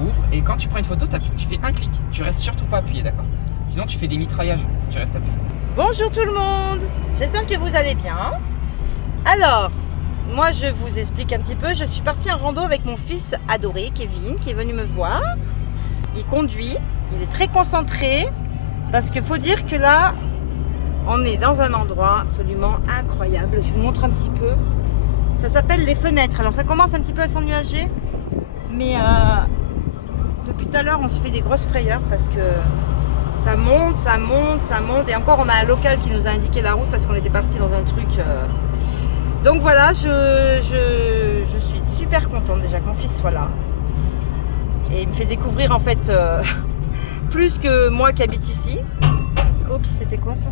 ouvres et quand tu prends une photo, tu fais un clic. Tu restes surtout pas appuyé, d'accord? Sinon tu fais des mitraillages si tu restes appuyé. Bonjour tout le monde, j'espère que vous allez bien. Alors, moi je vous explique un petit peu, je suis partie en rando avec mon fils adoré, Kevin, qui est venu me voir. Il conduit, il est très concentré, parce qu'il faut dire que là, on est dans un endroit absolument incroyable. Je vous montre un petit peu. Ça s'appelle les fenêtres. Alors ça commence un petit peu à s'ennuager, mais depuis tout à l'heure, on se fait des grosses frayeurs parce que ça monte, ça monte, ça monte. Et encore, on a un local qui nous a indiqué la route parce qu'on était parti dans un truc. Donc voilà, je suis super contente déjà que mon fils soit là. Et il me fait découvrir en fait plus que moi qui habite ici. Oups, c'était quoi ça?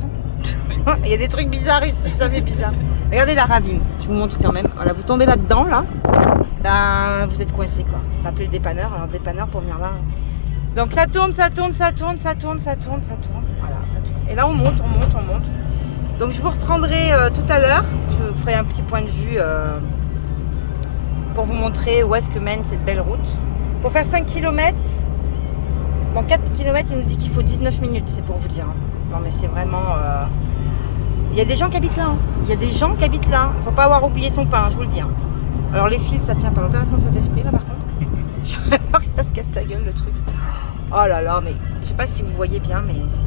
Il y a des trucs bizarres ici, ça fait bizarre. Regardez la ravine, je vous montre quand même. Voilà, vous tombez là-dedans, là, ben, vous êtes coincé quoi. Faut appeler le dépanneur, alors le dépanneur pour venir là. Donc ça tourne, ça tourne, ça tourne, ça tourne, ça tourne, ça tourne. Voilà, ça tourne. Et là on monte, on monte, on monte. Donc je vous reprendrai tout à l'heure. Je vous ferai un petit point de vue pour vous montrer où est-ce que mène cette belle route. Pour faire 5 km, bon 4 km il nous dit qu'il faut 19 minutes, c'est pour vous dire. Non mais c'est vraiment... Il y a des gens qui habitent là. Hein. Il y a des gens qui habitent là. Il ne faut pas avoir oublié son pain, je vous le dis. Hein. Alors les fils, ça tient par l'opération de Saint-Esprit là par contre. J'aurais peur que ça se casse la gueule le truc. Oh là là, mais je sais pas si vous voyez bien, mais c'est...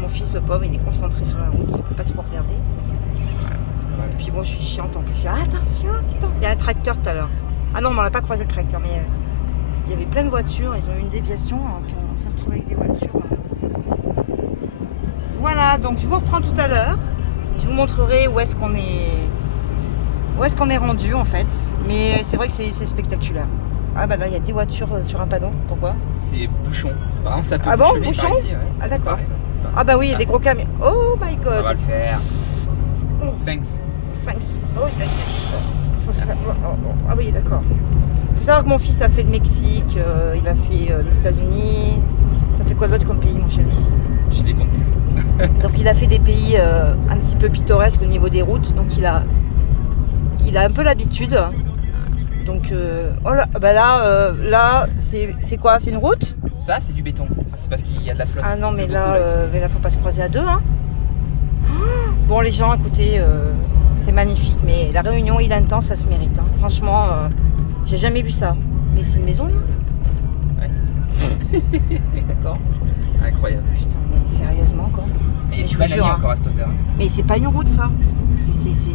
Mon fils le pauvre, il est concentré sur la route, il ne peut pas trop regarder. Et puis bon, je suis chiante en plus. Je dis, attention, attends. Il y a un tracteur tout à l'heure. Ah non, mais on n'a pas croisé le tracteur, mais il y avait plein de voitures, ils ont eu une déviation, alors on s'est retrouvé avec des voitures. Voilà, donc je vous reprends tout à l'heure. Je vous montrerai où est-ce qu'on est rendu en fait. Mais c'est vrai que c'est spectaculaire. Ah bah là, il y a 10 voitures sur un panneau. Pourquoi? C'est bouchon. Par exemple, ça peut Ah bon, bouchonner bouchon par ici, ouais. Ah d'accord. Pareil. Ah bah oui, il y a des gros camions. Oh my On va god. le faire. Oh. Thanks. Thanks. Oh, ah oui, d'accord. Il faut savoir que mon fils a fait le Mexique, il a fait les États-Unis. Ça fait quoi d'autre comme pays, mon chéri? Je les compte plus. Donc il a fait des pays un petit peu pittoresques au niveau des routes, donc il a un peu l'habitude. Donc oh là, bah là c'est quoi? C'est une route? Ça, c'est du béton. Ça, c'est parce qu'il y a de la flotte. Ah non, mais Il y a là, beaucoup, faut pas se croiser à deux. Hein. Bon les gens, écoutez, c'est magnifique, mais la Réunion, il a un temps, ça se mérite. Hein. Franchement, j'ai jamais vu ça. Mais c'est une maison là? Ouais. D'accord. Incroyable. Putain, mais sérieusement quoi. Et Mais tu je vas vous jure, hein. encore à cette hauteur. Mais c'est pas une route ça.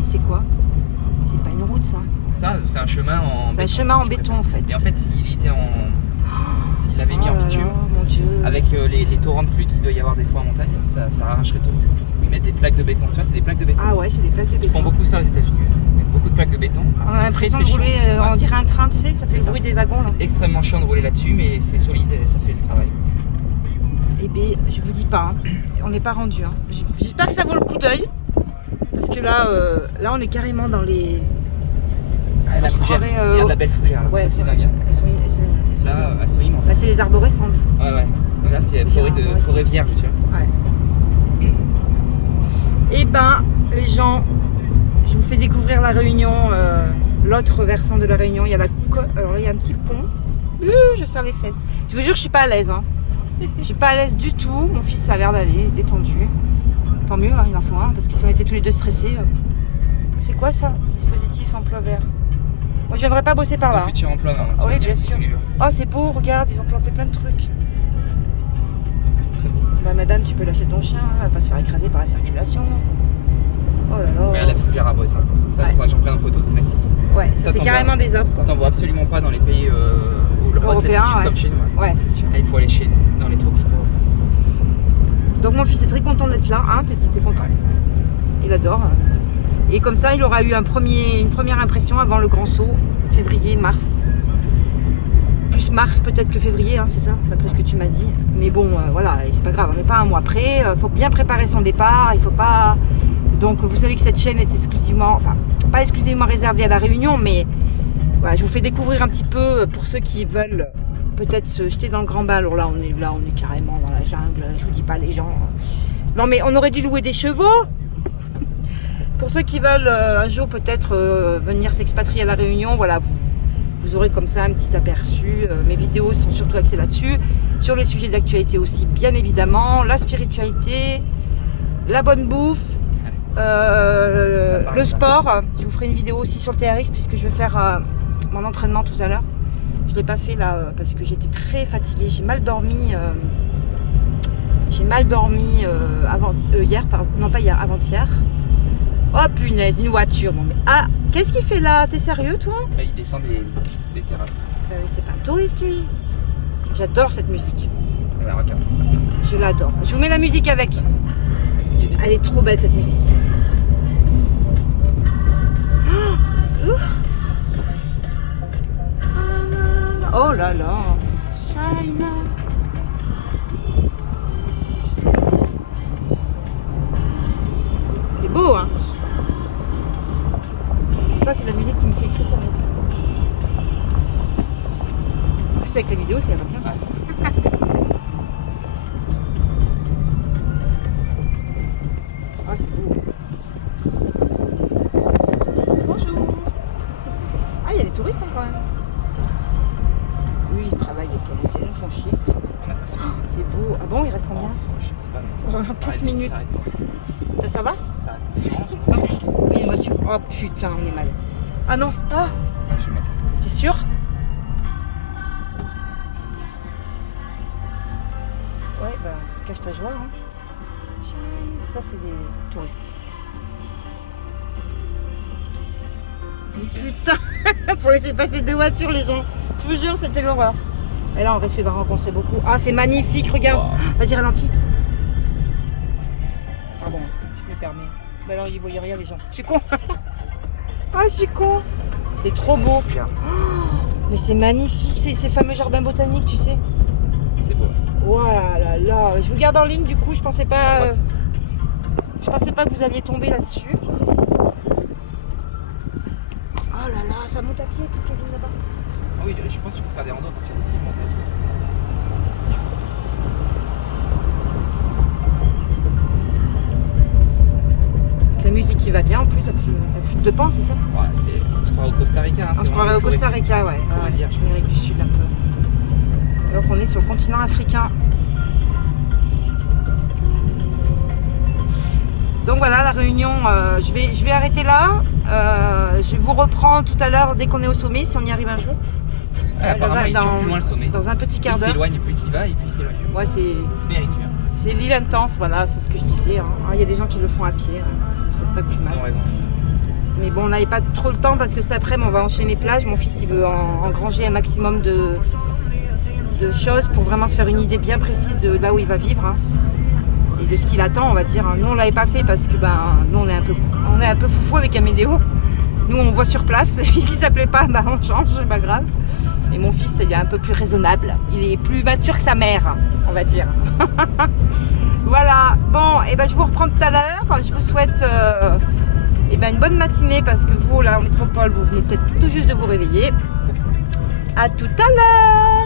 C'est quoi? C'est pas une route ça. Ça, c'est un chemin en béton. C'est un chemin en si tu béton préfères. en fait. Et en fait, s'il était en... S'il l'avait mis Oh en là bitume, là, mon Dieu. avec les torrents de pluie qu'il doit y avoir des fois en montagne, ça arracherait tout. Ils mettent des plaques de béton. Tu vois, c'est des plaques de béton. Ah ouais, c'est des plaques de béton. Ils font beaucoup ça aux États-Unis aussi. Ils mettent beaucoup de plaques de béton. Alors, On a c'est l'impression très, de très rouler, chiant. on Ouais. dirait un train, tu sais, ça fait C'est le ça. bruit des wagons là. C'est extrêmement chiant de rouler là-dessus, mais c'est solide et ça fait le travail. Eh bien, je vous dis pas, hein. On n'est pas rendu. Hein. J'espère que ça vaut le coup d'œil. Parce que là, on est carrément dans les... Ah, la On se fougère. croirait, Il y a de la belle fougère là. Ouais, Ça, c'est dingue. elles sont Là, immenses. elles sont immenses. Bah, c'est les arborescentes. Ouais, ouais. Donc là, c'est forêt vierge, tu vois. Ouais. Et ben, les gens, je vous fais découvrir la Réunion, l'autre versant de la Réunion. Il y a alors il y a un petit pont. Je serre les fesses. Je vous jure, je suis pas à l'aise. Hein. Je suis pas à l'aise du tout. Mon fils a l'air d'aller, détendu. Tant mieux, hein, il en faut un, parce que si on était tous les deux stressés. C'est quoi ça? Dispositif emploi vert. Moi, je viendrais pas bosser par là. Ton futur emploi, maman. Ah Tu oui, vas bien dire sûr. tous les jours. Oh, c'est beau, regarde, ils ont planté plein de trucs. C'est très beau. Bah, madame, tu peux lâcher ton chien, hein, elle va pas se faire écraser par la circulation. Oh là là. Regarde la fougère arborescente. Ça, Ouais. faudra que j'en prenne en photo, c'est magnifique. Ouais, ça Ça, fait t'en carrément des arbres quoi. T'en vois absolument pas dans les pays haute Européens, latitude ouais. comme chez nous. Ouais, c'est sûr. Là, il faut aller dans les tropiques pour voir ça. Donc mon fils est très content d'être là, hein, t'es content. Il adore. Et comme ça, il aura eu une première impression avant le grand saut, février, mars. Plus mars peut-être que février, hein, c'est ça, d'après ce que tu m'as dit. Mais bon, voilà, c'est pas grave, on n'est pas un mois près. Il faut bien préparer son départ, il faut pas... Donc vous savez que cette chaîne est exclusivement, enfin, pas exclusivement réservée à la Réunion, mais voilà, je vous fais découvrir un petit peu pour ceux qui veulent peut-être se jeter dans le grand bain. Alors là, on est carrément dans la jungle, je vous dis pas les gens. Non mais on aurait dû louer des chevaux. Pour ceux qui veulent un jour peut-être venir s'expatrier à la Réunion, voilà, Vous aurez comme ça un petit aperçu. Mes vidéos sont surtout axées là-dessus. Sur les sujets d'actualité aussi, bien évidemment. La spiritualité, la bonne bouffe, le sport. Je vous ferai une vidéo aussi sur le TRX puisque je vais faire mon entraînement tout à l'heure. Je ne l'ai pas fait là parce que j'étais très fatiguée. J'ai mal dormi. Hier, pardon. Non pas hier, avant-hier. Oh punaise, une voiture. Bon, mais... Ah, qu'est-ce qu'il fait là? T'es sérieux toi? Bah, il descend des terrasses. Bah oui, c'est pas un touriste lui. J'adore cette musique. Voilà, regarde. Je l'adore. Je vous mets la musique avec. Elle est trop belle cette musique. Oh là là. China. C'est beau hein. Ça c'est la musique qui me fait frissonner ça. En plus avec la vidéo ça va bien. Ah c'est beau. Bonjour. Ah il y a des touristes hein, quand même. Oui ils travaillent avec les gens font chier. C'est beau. Ah bon il reste combien? Je sais pas. 15 minutes. Ça va? Ça s'arrête. Oui, une voiture. Oh putain, on est mal. Ah non. Ah. Je vais mettre. T'es sûr? Ouais, bah, cache ta joie. Hein. Ça, c'est des touristes. Mais putain, pour laisser passer deux voitures, les gens. Je vous jure, c'était l'horreur. Et là, on risque d'en rencontrer beaucoup. Ah, c'est magnifique, regarde. Wow. Vas-y, ralentis. Ah bon, je me permets. Mais alors, ils voyaient rien, les gens. Je suis con. Ah, je suis con. C'est trop beau. Oh, mais c'est magnifique, ces fameux jardins botaniques, tu sais. C'est beau. Oh là là. Je vous garde en ligne, du coup, je pensais pas que vous alliez tomber là-dessus. Oh là là, ça monte à pied, tout Kevin, là-bas. Ah oui, je pense que tu peux faire des randos à partir d'ici, monter à pied. La musique qui va bien en plus, elle flûte de pan, c'est ça? Voilà, on se croirait au Costa Rica. Hein, On se croirait au Costa Rica, ouais. Amérique du Sud un peu. Alors qu'on est sur le continent africain. Donc voilà, la réunion, je vais arrêter là. Je vous reprends tout à l'heure dès qu'on est au sommet, si on y arrive un jour. Ah, apparemment, il est toujours plus loin le sommet. Dans un petit quart Plus il d'heure. s'éloigne, plus il va et plus il s'éloigne. Ouais, C'est mérite. Hein. c'est l'île intense, voilà, c'est ce que je disais. Hein. Ah, il y a des gens qui le font à pied, hein. C'est peut-être pas plus mal. Ils ont raison. Mais bon, on n'avait pas trop le temps parce que cet après-midi, on va enchaîner plage. Mon fils, il veut engranger un maximum de choses pour vraiment se faire une idée bien précise de là où il va vivre. Hein. Et de ce qu'il attend, on va dire. Nous, on l'avait pas fait parce que nous, on est un peu foufou avec Amédéo. Nous, on voit sur place. Et puis, si ça plaît pas, on change, c'est pas grave. Et mon fils, il est un peu plus raisonnable. Il est plus mature que sa mère, on va dire. Voilà. Bon, et je vous reprends tout à l'heure. Je vous souhaite une bonne matinée parce que vous, là, en métropole, vous venez peut-être tout juste de vous réveiller. À tout à l'heure.